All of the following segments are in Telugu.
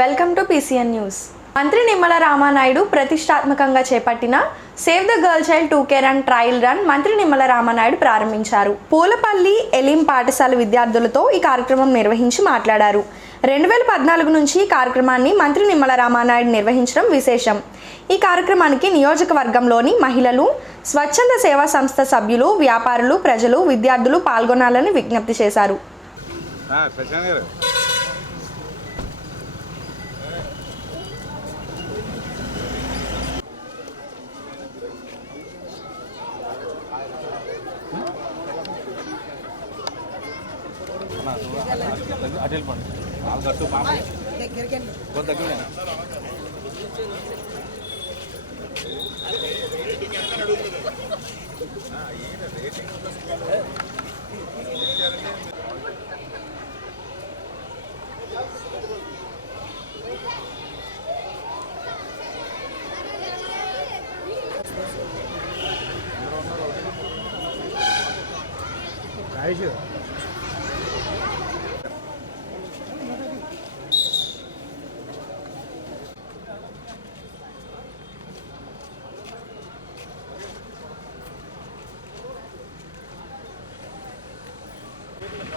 Welcome to PCN news. మంత్రి నిమ్మల రామానాయుడు ప్రతిష్టాత్మకంగా చేపట్టిన save the girl child 2K run trial run మంత్రి నిమ్మల రామానాయుడు ప్రారంభించారు. పూలపల్లి ఎలిం పాఠశాల విద్యార్థులతో ఈ కార్యక్రమం నిర్వహించి మాట్లాడారు. 2014 నుంచి ఈ కార్యక్రమాన్ని మంత్రి నిమ్మల రామానాయుడు నిర్వహించడం విశేషం. ఈ కార్యక్రమానికి నియోజకవర్గంలోని మహిళలు, స్వచ్ఛంద సేవా సంస్థ సభ్యులు, వ్యాపారులు, ప్రజలు, విద్యార్థులు పాల్గొనాలని విజ్ఞప్తి చేశారు.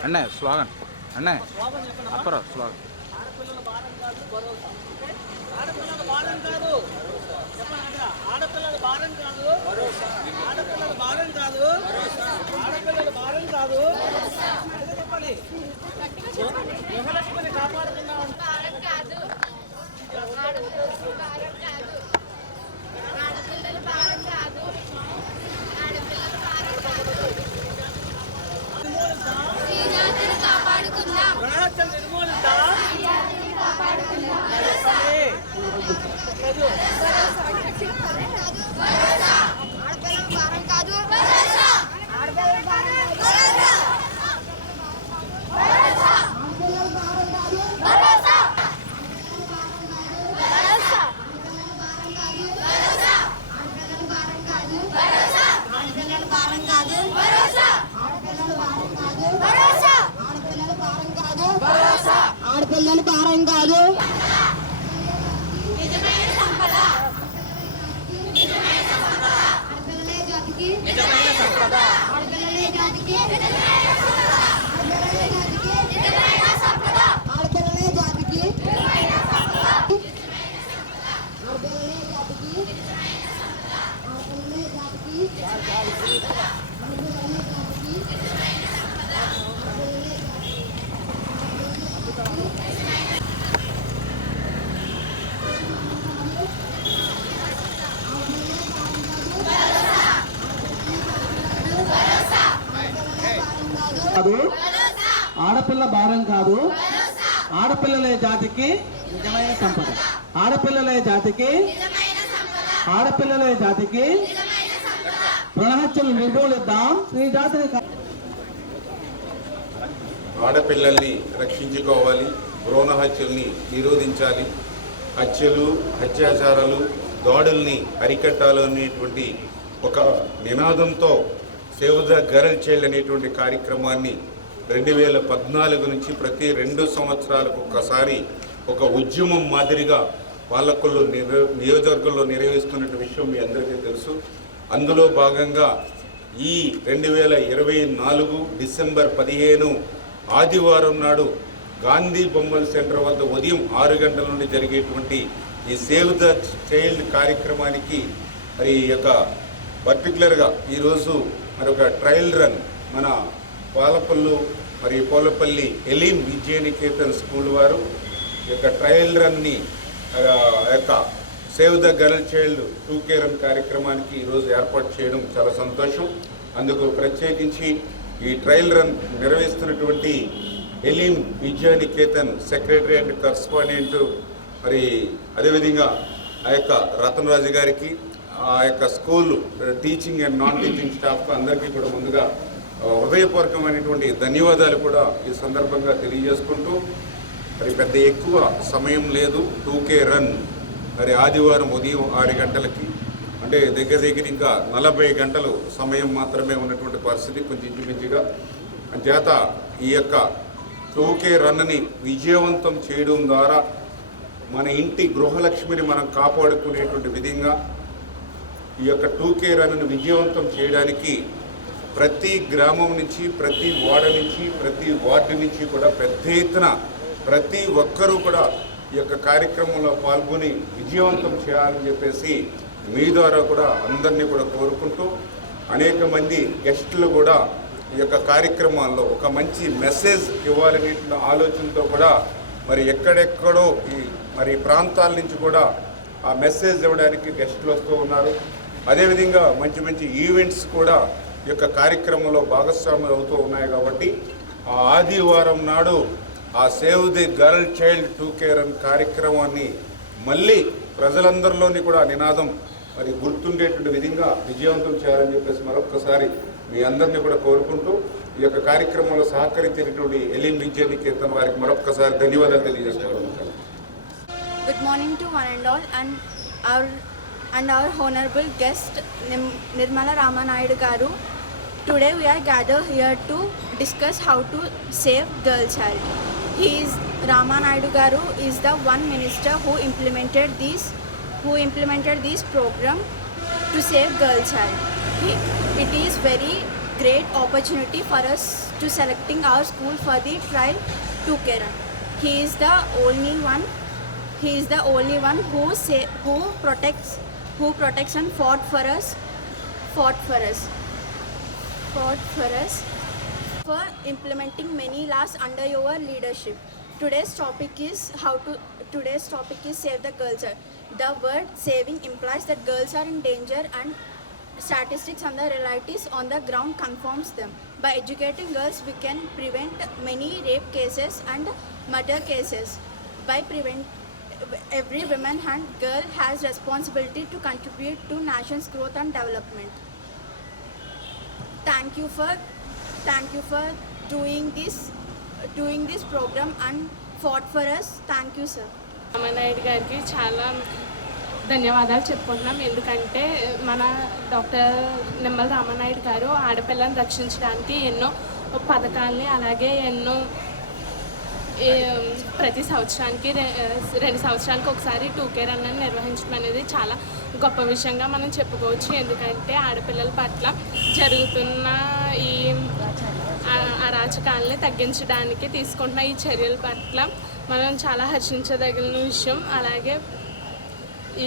అన్నే స్లోగన్ అన్నే అప్పరా స్లోగన్ ఆడపిల్లల భారం కాదు ఆడపిల్లల భారం కాదు ఆడపిల్లల భారం కాదు ఆడపిల్లల భారం కాదు చెప్పాలి యువలక్ష్మిని కాపాడుకుందాం ఆడపిల్లలు భారం కాదు నిజమైన సంపద ఆడపిల్లలే జాతికి నిజమైన సంపద ఆడపిల్లలే జాతికి నిజమైన సంపద ఆడపిల్లలే జాతికి నిజమైన సంపద ఆడపిల్లలే జాతికి నిజమైన సంపద ఆడపిల్లలే జాతికి నిజమైన ఆడపిల్ల భారం కాదు ఆడపిల్లలే జాతికి నిజమైన సంపద ఆడపిల్లలే జాతికి ఆడపిల్లలే జాతికి భ్రూణహత్యలు నిర్మూలిద్దాం స్త్రీ జాతిని ఆడపిల్లల్ని రక్షించుకోవాలి, భ్రూణ హత్యల్ని నిరోధించాలి, హత్యలు, అత్యాచారాలు, దాడుల్ని అరికట్టాలి అనేటువంటి ఒక నినాదంతో సేవ్ ద గర్ల్ చైల్డ్ అనేటువంటి కార్యక్రమాన్ని 2014 నుంచి ప్రతి 2 సంవత్సరాలకు ఒకసారి ఒక ఉద్యమం మాదిరిగా పాలకొల్లు నియోజకవర్గంలో నిర్వహిస్తున్న విషయం మీ అందరికీ తెలుసు. అందులో భాగంగా ఈ 2024 డిసెంబర్ 15 ఆదివారం నాడు గాంధీ బొమ్మల సెంటర్ వద్ద ఉదయం 6 గంటల నుండి జరిగేటువంటి ఈ సేవ్ ద చైల్డ్ కార్యక్రమానికి మరి యొక్క పర్టికులర్గా ఈరోజు మరొక ట్రయల్ రన్ మన పాలపల్లు మరి పోలపల్లి ఎలిం విద్యానికేతన్ స్కూల్ వారు యొక్క ట్రయల్ రన్ని యొక్క save the girl child 2K run కార్యక్రమానికి ఈరోజు ఏర్పాటు చేయడం చాలా సంతోషం. అందుకు ప్రత్యేకించి ఈ ట్రయల్ రన్ నిర్వహిస్తున్నటువంటి ఎలిం విద్యానికేతన్ సెక్రటరీ అండ్ కరస్పాండెంట్ మరి అదేవిధంగా ఆ యొక్క రతన్ రాజు గారికి, ఆ యొక్క school teaching and non teaching staff అందరికీ కూడా ముందుగా హృదయపూర్వకమైనటువంటి ధన్యవాదాలు కూడా ఈ సందర్భంగా తెలియజేసుకుంటూ మరి పెద్ద ఎక్కువ సమయం లేదు. 2K రన్ మరి ఆదివారం ఉదయం 6 గంటలకి అంటే దగ్గర ఇంకా 40 గంటలు సమయం మాత్రమే ఉన్నటువంటి పరిస్థితి, కొంచెం ఇంచుమించుగా. చేత ఈ యొక్క 2K రన్ని విజయవంతం చేయడం ద్వారా మన ఇంటి గృహలక్ష్మిని మనం కాపాడుకునేటువంటి విధంగా ఈ యొక్క 2K రన్ను విజయవంతం చేయడానికి ప్రతి గ్రామం నుంచి, ప్రతి వార్డు నుంచి, ప్రతి వార్డు నుంచి కూడా పెద్ద ఎత్తున ప్రతి ఒక్కరూ కూడా ఈ యొక్క కార్యక్రమంలో పాల్గొని విజయవంతం చేయాలని చెప్పేసి మీ ద్వారా కూడా అందరినీ కూడా కోరుకుంటూ, అనేక మంది గెస్టులు కూడా ఈ యొక్క కార్యక్రమాల్లో ఒక మంచి మెసేజ్ ఇవ్వాలనే ఆలోచనతో కూడా మరి ఎక్కడెక్కడో మరి ప్రాంతాల నుంచి కూడా ఆ మెసేజ్ ఇవ్వడానికి గెస్టులు వస్తూ ఉన్నారు. అదేవిధంగా మంచి మంచి ఈవెంట్స్ కూడా ఈ యొక్క కార్యక్రమంలో భాగస్వాములు అవుతూ ఉన్నాయి. కాబట్టి ఆ ఆదివారం నాడు ఆ save the girl child 2K run కార్యక్రమాన్ని మళ్ళీ ప్రజలందరిలోని కూడా నినాదం మరి గుర్తుండేటువంటి విధంగా విజయవంతం చేయాలని చెప్పేసి మరొకసారి మీ అందరినీ కూడా కోరుకుంటూ ఈ యొక్క కార్యక్రమంలో సహకరించినటువంటి ఎలిం విద్యానికేతన్ వారికి మరొకసారి ధన్యవాదాలు తెలియజేస్తున్నాను. Good morning to one and all, and our honorable guest Nirmala Ramanayudu garu. Today we are gathered here to discuss how to save girl child. Ramanayudu garu is the one minister who implemented this program to save girl child. It is very great opportunity for us to selecting our school for the trial 2K run. He is the only one who protects and fought for us for implementing many laws under your leadership. Today's topic is save the girls. The word saving implies that girls are in danger, and statistics and the realities on the ground confirms them. By educating girls, we can prevent many rape cases and murder cases. By every woman and girl has responsibility to contribute to nation's growth and development. Thank you for doing this program and fought for us. Thank you, sir. Ramanaidu గారికి చాలా ధన్యవాదాలు చెప్పుకుంటున్నాం. ఎందుకంటే మన డాక్టర్ నిమ్మల రామానాయుడు గారు ఆడపిల్లని రక్షించడానికి ఎన్నో పథకాల్ని, అలాగే ఎన్నో ప్రతి సంవత్సరానికి 2 సంవత్సరాలకు ఒకసారి 2K రన్ అని నిర్వహించడం అనేది చాలా గొప్ప విషయంగా మనం చెప్పుకోవచ్చు. ఎందుకంటే ఆడపిల్లల పట్ల జరుగుతున్న ఈ అరాచకాలని తగ్గించడానికి తీసుకుంటున్న ఈ చర్యల పట్ల మనం చాలా హర్షించదగిన విషయం. అలాగే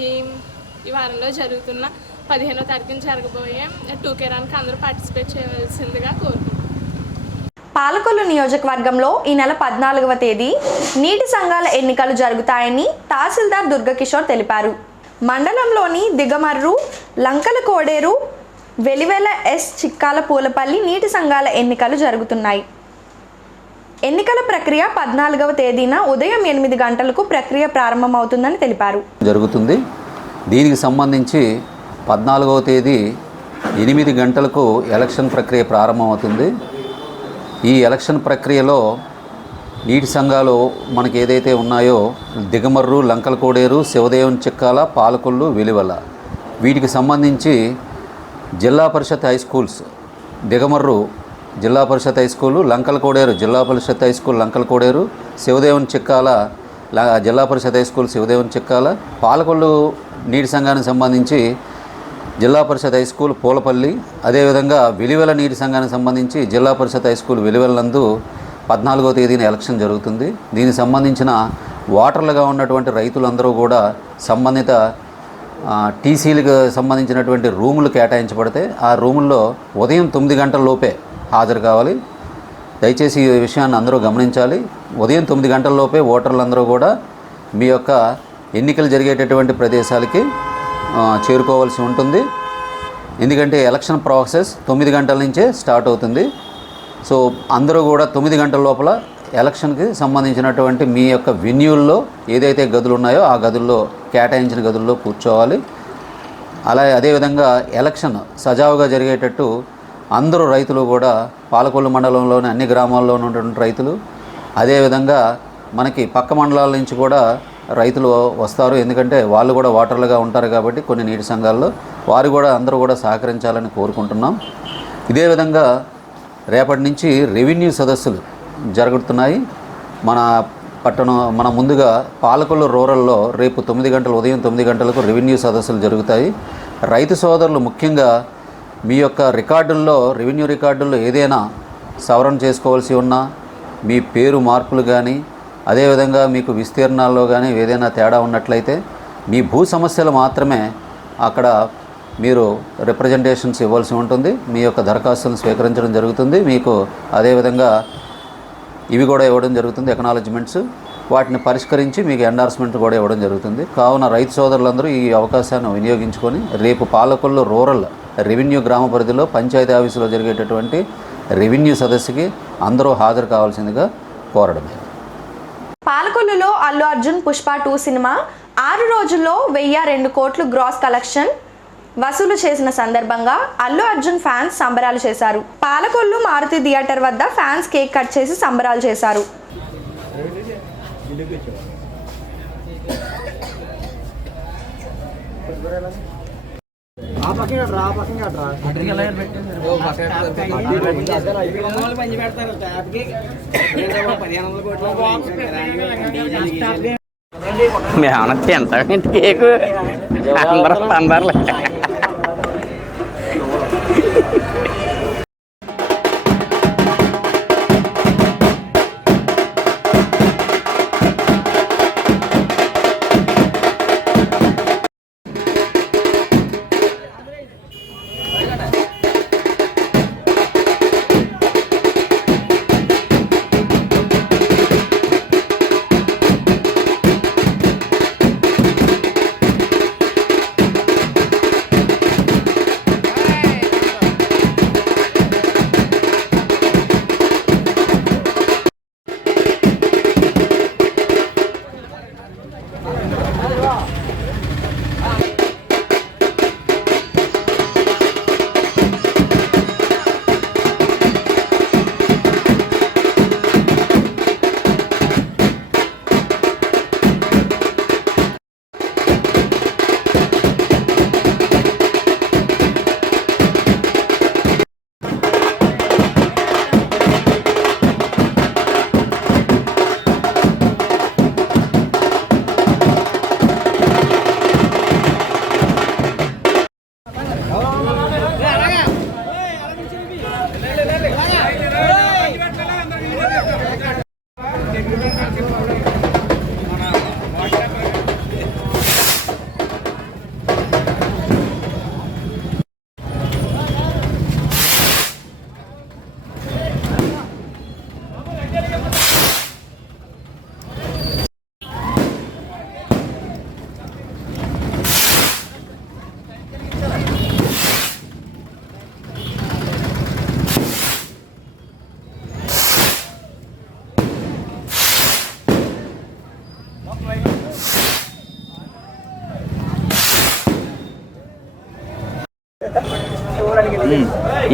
ఈ వారంలో జరుగుతున్న 15వ తారీఖున జరగబోయే 2K రన్కి అందరూ పార్టిసిపేట్ చేయవలసిందిగా కోరుకుంటున్నాం. పాలకొల్లు నియోజకవర్గంలో ఈ నెల 14వ తేదీ నీటి సంఘాల ఎన్నికలు జరుగుతాయని తహసీల్దార్ దుర్గకిషోర్ తెలిపారు. మండలంలోని దిగమర్రు, లంకల కోడేరు, వెలివెల ఎస్, చిక్కాల పూలపల్లి నీటి సంఘాల ఎన్నికలు జరుగుతున్నాయి. ఎన్నికల ప్రక్రియ 14వ తేదీన ఉదయం 8 గంటలకు ప్రక్రియ ప్రారంభమవుతుందని తెలిపారు. జరుగుతుంది. దీనికి సంబంధించి 14వ తేదీ 8 గంటలకు ఎలక్షన్ ప్రక్రియ ప్రారంభమవుతుంది. ఈ ఎలక్షన్ ప్రక్రియలో నీటి సంఘాలు మనకి ఏదైతే ఉన్నాయో దిగమర్రు, లంకల కోడేరు, శివదేవం చిక్కాల, పాలకొల్లు, వెలివెల, వీటికి సంబంధించి జిల్లా పరిషత్ హై స్కూల్స్ దిగమర్రు జిల్లా పరిషత్ హై స్కూలు, లంకల కోడేరు జిల్లా పరిషత్ హై స్కూల్ లంకల కోడేరు, శివదేవం చిక్కాల జిల్లా పరిషత్ హై స్కూల్ శివదేవం చిక్కాల, పాలకొల్లు నీటి సంఘానికి సంబంధించి జిల్లా పరిషత్ హై స్కూల్ పూలపల్లి, అదేవిధంగా వెలివెల నీటి సంఘానికి సంబంధించి జిల్లా పరిషత్ హై స్కూల్ వెలివెల నందు 14వ తేదీన ఎలక్షన్ జరుగుతుంది. దీనికి సంబంధించిన ఓటర్లుగా ఉన్నటువంటి రైతులందరూ కూడా సంబంధిత టీసీలకు సంబంధించినటువంటి రూములు కేటాయించబడితే ఆ రూముల్లో ఉదయం 9 గంటల లోపే హాజరు కావాలి. దయచేసి ఈ విషయాన్ని అందరూ గమనించాలి. ఉదయం 9 గంటల లోపే ఓటర్లందరూ కూడా మీ యొక్క ఎన్నికలు జరిగేటటువంటి ప్రదేశాలకి చేరుకోవాల్సి ఉంటుంది. ఎందుకంటే ఎలక్షన్ ప్రాసెస్ 9 గంటల నుంచే స్టార్ట్ అవుతుంది. సో అందరూ కూడా 9 గంటల లోపల ఎలక్షన్కి సంబంధించినటువంటి మీ యొక్క వెన్యూల్లో ఏదైతే గదులు ఉన్నాయో ఆ గదుల్లో కేటాయించిన గదుల్లో కూర్చోవాలి. అదేవిధంగా ఎలక్షన్ సజావుగా జరిగేటట్టు అందరూ రైతులు కూడా పాలకొల్లు మండలంలోని అన్ని గ్రామాల్లో ఉన్నటువంటి రైతులు, అదేవిధంగా మనకి పక్క మండలాల నుంచి కూడా రైతులు వస్తారు. ఎందుకంటే వాళ్ళు కూడా ఓటర్లుగా ఉంటారు కాబట్టి కొన్ని నీటి సంఘాల్లో వారు కూడా అందరూ కూడా సహకరించాలని కోరుకుంటున్నాం. ఇదే విధంగా రేపటి నుంచి రెవెన్యూ సదస్సులు జరుగుతున్నాయి. మన పట్టణం మన ముందుగా పాలకొల్లు రూరల్లో రేపు 9 గంటలు ఉదయం 9 గంటలకు రెవెన్యూ సదస్సులు జరుగుతాయి. రైతు సోదరులు ముఖ్యంగా మీ యొక్క రికార్డుల్లో రెవెన్యూ రికార్డుల్లో ఏదైనా సవరణ చేసుకోవాల్సి ఉన్నా, మీ పేరు మార్పులు కానీ, అదేవిధంగా మీకు విస్తీర్ణాల్లో కానీ ఏదైనా తేడా ఉన్నట్లయితే మీ భూ సమస్యలు మాత్రమే అక్కడ మీరు రిప్రజెంటేషన్స్ ఇవ్వాల్సి ఉంటుంది. మీ యొక్క దరఖాస్తులను స్వీకరించడం జరుగుతుంది. మీకు అదేవిధంగా ఇవి కూడా ఇవ్వడం జరుగుతుంది, ఎకనాలజ్మెంట్స్. వాటిని పరిష్కరించి మీకు ఎండార్స్మెంట్ కూడా ఇవ్వడం జరుగుతుంది. కావున రైతు సోదరులందరూ ఈ అవకాశాన్ని వినియోగించుకొని రేపు పాలకొల్లు రూరల్ రెవెన్యూ గ్రామ పరిధిలో పంచాయతీ ఆఫీసులో జరిగేటటువంటి రెవెన్యూ సదస్సుకి అందరూ హాజరు కావాల్సిందిగా కోరడమే. పాలకొల్లులో అల్లు అర్జున్ పుష్ప 2 సినిమా 6 రోజుల్లో 1002 కోట్లు గ్రాస్ కలెక్షన్ వసూలు చేసిన సందర్భంగా అల్లు అర్జున్ ఫ్యాన్స్ సంబరాలు చేశారు. పాలకొల్లు మారుతి థియేటర్ వద్ద ఫ్యాన్స్ కేక్ కట్ చేసి సంబరాలు చేశారు. ఎంత కేకు అందరూ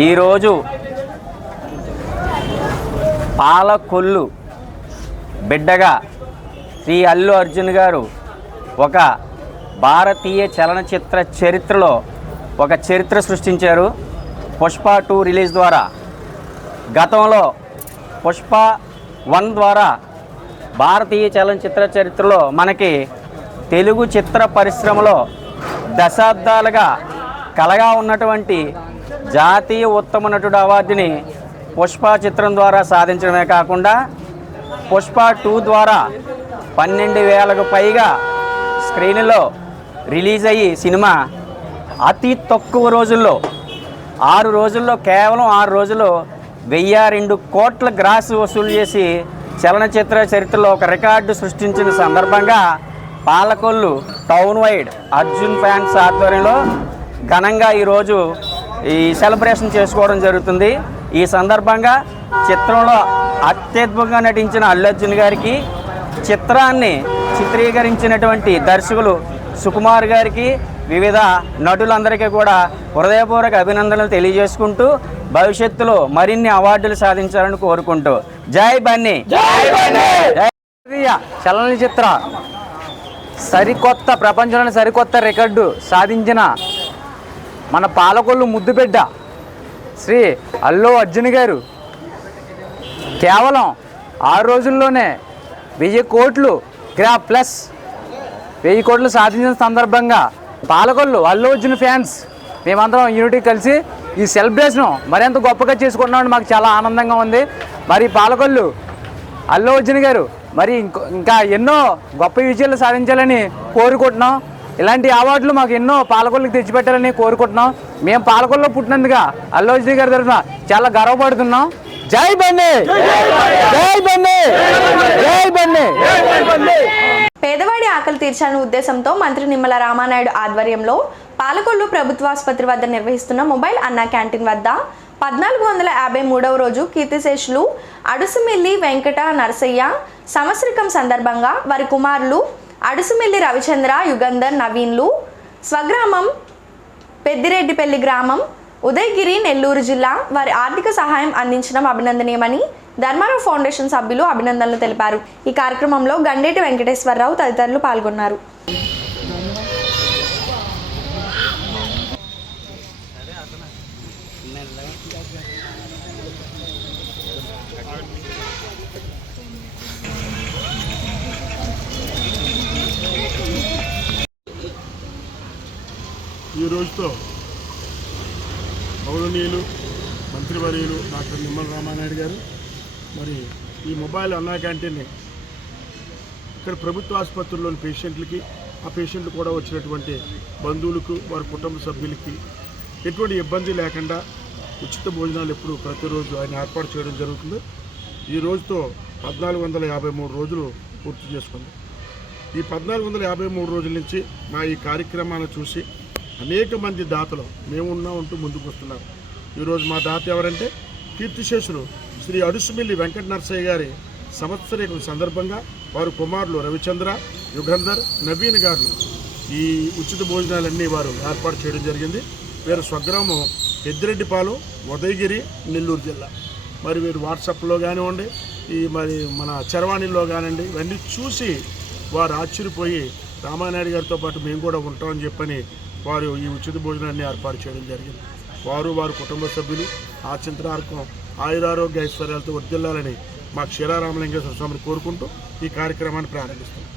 ఈరోజు పాలకొల్లు బిడ్డగా శ్రీ అల్లు అర్జున్ గారు ఒక భారతీయ చలనచిత్ర చరిత్రలో ఒక చరిత్ర సృష్టించారు. పుష్ప 2 రిలీజ్ ద్వారా. గతంలో పుష్ప 1 ద్వారా భారతీయ చలనచిత్ర చరిత్రలో మనకి తెలుగు చిత్ర పరిశ్రమలో దశాబ్దాలుగా కలగా ఉన్నటువంటి జాతీయ ఉత్తమ నటుడు అవార్డుని పుష్ప చిత్రం ద్వారా సాధించడమే కాకుండా పుష్ప 2 ద్వారా 12,000కు పైగా స్క్రీన్లో రిలీజ్ అయ్యి సినిమా అతి తక్కువ రోజుల్లో 6 రోజుల్లో కేవలం 6 రోజుల్లో 1002 కోట్ల గ్రాస్ వసూలు చేసి చలనచిత్ర చరిత్రలో ఒక రికార్డు సృష్టించిన సందర్భంగా Palakollu town wide Arjun fans ఆధ్వర్యంలో ఘనంగా ఈరోజు ఈ సెలబ్రేషన్ చేసుకోవడం జరుగుతుంది. ఈ సందర్భంగా చిత్రంలో అత్యద్భుతంగా నటించిన అల్లు అర్జున్ గారికి, చిత్రాన్ని చిత్రీకరించినటువంటి దర్శకులు సుకుమార్ గారికి, వివిధ నటులందరికీ కూడా హృదయపూర్వక అభినందనలు తెలియజేసుకుంటూ భవిష్యత్తులో మరిన్ని అవార్డులు సాధించాలని కోరుకుంటూ జై బన్నీ. చలనచిత్ర సరికొత్త ప్రపంచంలోని సరికొత్త రికార్డు సాధించిన మన పాలకొల్లు ముద్దుబిడ్డ శ్రీ అల్లు అర్జున్ గారు కేవలం 6 రోజుల్లోనే 1000 కోట్లు ప్లస్ 1000 కోట్లు సాధించిన సందర్భంగా పాలకొల్లు అల్లు అర్జున్ ఫ్యాన్స్ మేమందరం యూనిటీ కలిసి ఈ సెలబ్రేషన్ మరింత గొప్పగా చేసుకుంటున్నామని మాకు చాలా ఆనందంగా ఉంది. మరి పాలకొల్లు అల్లు అర్జున్ గారు మరి ఇంకా ఎన్నో గొప్ప విజయాలు సాధించాలని కోరుకుంటున్నాం. ఇలాంటి అవార్డులు మాకు ఎన్నో పాలకొల్లుకి తెచ్చిపెట్టాలని కోరుకుంటున్నాం. మేము పాలకొల్లో పుట్టినందుగా అల్లు అర్జున్ గారి తరఫున చాలా గర్వపడుతున్నాం. జై బండి, జై బండి, జై బండి. పేదవాడి ఆకలి తీర్చాలనే ఉద్దేశంతో మంత్రి నిమ్మల రామానాయుడు ఆధ్వర్యంలో పాలకొల్లు ప్రభుత్వాసుపత్రి వద్ద నిర్వహిస్తున్న మొబైల్ అన్నా క్యాంటీన్ వద్ద 1453వ రోజు కీర్తిశేషులు అడుసుమిల్లి వెంకట నరసయ్య సంవత్సరికం సందర్భంగా వారి కుమారులు అడుసుమిల్లి రవిచంద్ర, యుగంధర్, నవీన్లు స్వగ్రామం పెద్దిరెడ్డిపల్లి గ్రామం ఉదయగిరి, నెల్లూరు జిల్లా వారి ఆర్థిక సహాయం అందించడం అభినందనీయమని ధర్మారావు ఫౌండేషన్ సభ్యులు అభినందనలు తెలిపారు. ఈ కార్యక్రమంలో గండేటి వెంకటేశ్వరరావు తదితరులు పాల్గొన్నారు. ఈ రోజుతో గౌరవనీయులు మంత్రివర్యులు డాక్టర్ నిమ్మల రామానాయుడు గారు మరి ఈ మొబైల్ అన్నా క్యాంటీన్ని ఇక్కడ ప్రభుత్వ ఆసుపత్రుల్లోని పేషెంట్లకి, ఆ పేషెంట్లు కూడా వచ్చినటువంటి బంధువులకు, వారి కుటుంబ సభ్యులకి ఎటువంటి ఇబ్బంది లేకుండా ఉచిత భోజనాలు ఎప్పుడు ప్రతిరోజు ఆయన ఏర్పాటు చేయడం జరుగుతుంది. ఈ రోజుతో 1453 రోజులు పూర్తి చేసుకుంది. ఈ 1453 రోజుల నుంచి మా ఈ కార్యక్రమాన్ని చూసి అనేక మంది దాతలు మేమున్నా ఉంటూ ముందుకు వస్తున్నారు. ఈరోజు మా దాత ఎవరంటే కీర్తిశేషులు శ్రీ అడుసుమిల్లి వెంకట నరసయ్య గారి సంవత్సరికం సందర్భంగా వారు కుమారులు రవిచంద్ర, యుగంధర్, నవీన్ గారు ఈ ఉచిత భోజనాలన్నీ వారు ఏర్పాటు చేయడం జరిగింది. వీరు స్వగ్రామం పెద్దిరెడ్డిపాలెం, ఉదయగిరి, నెల్లూరు జిల్లా. మరి వీరు వాట్సాప్లో కానివ్వండి, ఈ మరి మన చరవాణిలో కానివ్వండి, ఇవన్నీ చూసి వారు ఆశ్చర్యపోయి రామానాయుడు గారితో పాటు మేము కూడా ఉంటామని చెప్పని వారు ఈ ఉచిత భోజనాన్ని ఏర్పాటు చేయడం జరిగింది. వారు వారి కుటుంబ సభ్యులు ఆ చింతనార్కం ఆయురారోగ్య ఐశ్వర్యాలతో వర్ధిల్లాలని మా క్షీరారామలింగేశ్వర స్వామిని కోరుకుంటూ ఈ కార్యక్రమాన్ని ప్రారంభిస్తున్నాం.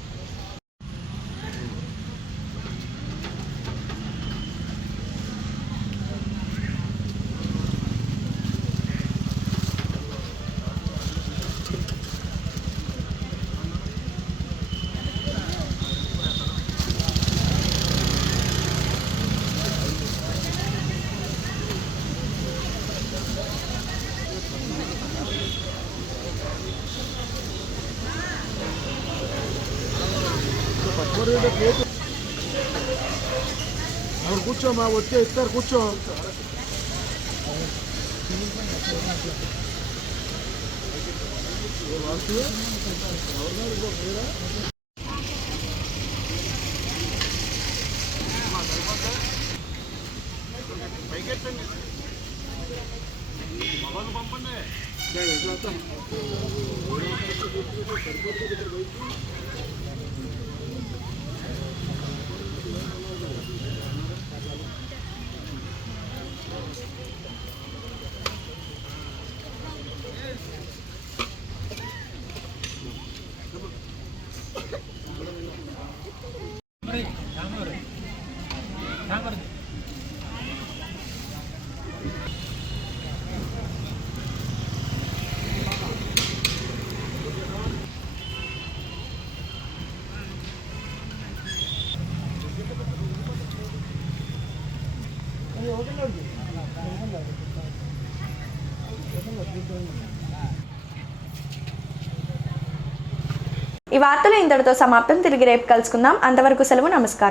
అక్కడ కూర్చోమా, వచ్చే ఇస్తారు, కూర్చో. ఈ వార్తలు ఇంతటితో సమాప్తం. తిరిగి రేపు కలుసుకుందాం. అంతవరకు సెలవు. నమస్కారం.